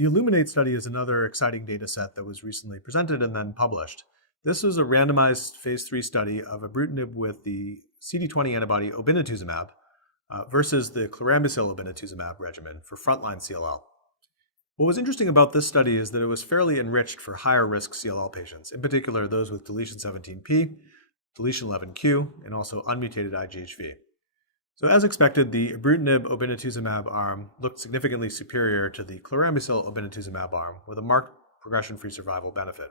The iLLUMINATE study is another exciting data set that was recently presented and then published. This was a randomized phase 3 study of ibrutinib with the CD20 antibody obinutuzumab versus the chlorambucil obinutuzumab regimen for frontline CLL. What was interesting about this study is that it was fairly enriched for higher risk CLL patients, in particular those with deletion 17p, deletion 11q, and also unmutated IGHV. So as expected, the ibrutinib obinutuzumab arm looked significantly superior to the chlorambucil obinutuzumab arm with a marked progression-free survival benefit.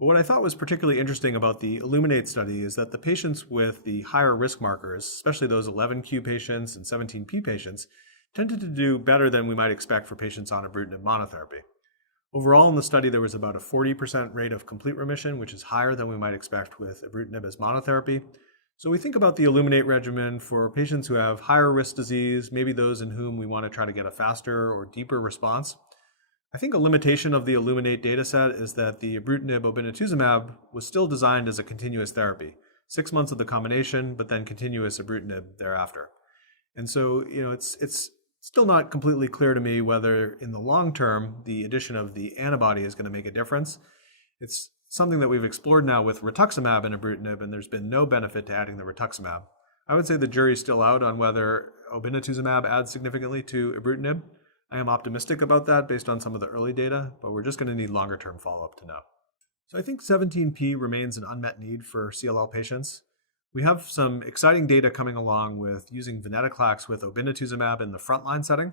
But what I thought was particularly interesting about the iLLUMINATE study is that the patients with the higher risk markers, especially those 11q patients and 17p patients, tended to do better than we might expect for patients on ibrutinib monotherapy. Overall in the study, there was about a 40% rate of complete remission, which is higher than we might expect with ibrutinib as monotherapy. So we think about the iLLUMINATE regimen for patients who have higher risk disease, maybe those in whom we want to try to get a faster or deeper response. I think a limitation of the iLLUMINATE dataset is that the ibrutinib obinutuzumab was still designed as a continuous therapy, 6 months of the combination, but then continuous ibrutinib thereafter. And so, it's still not completely clear to me whether in the long term the addition of the antibody is going to make a difference. It's something that we've explored now with rituximab and ibrutinib, and there's been no benefit to adding the rituximab. I would say the jury's still out on whether obinutuzumab adds significantly to ibrutinib. I am optimistic about that based on some of the early data, but we're just going to need longer term follow-up to know. So I think 17p remains an unmet need for CLL patients. We have some exciting data coming along with using venetoclax with obinutuzumab in the frontline setting.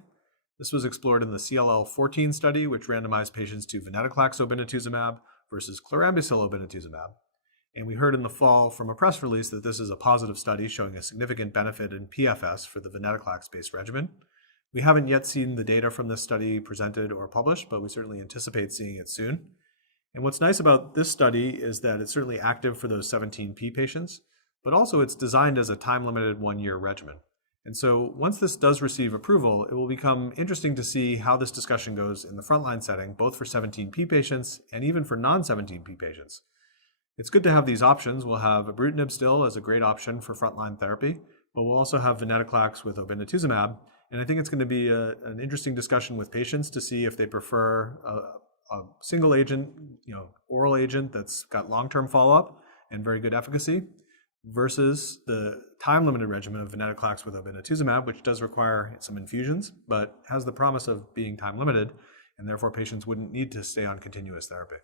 This was explored in the CLL 14 study, which randomized patients to venetoclax obinutuzumab versus chlorambucil obinutuzumab. And we heard in the fall from a press release that this is a positive study showing a significant benefit in PFS for the venetoclax-based regimen. We haven't yet seen the data from this study presented or published, but we certainly anticipate seeing it soon. And what's nice about this study is that it's certainly active for those 17p patients, but also it's designed as a time-limited 1-year regimen. And so once this does receive approval, it will become interesting to see how this discussion goes in the frontline setting, both for 17p patients and even for non-17p patients. It's good to have these options. We'll have ibrutinib still as a great option for frontline therapy, but we'll also have venetoclax with obinutuzumab. And I think it's going to be an interesting discussion with patients to see if they prefer a single agent, oral agent that's got long-term follow-up and very good efficacy, versus the time-limited regimen of venetoclax with obinutuzumab, which does require some infusions, but has the promise of being time-limited, and therefore patients wouldn't need to stay on continuous therapy.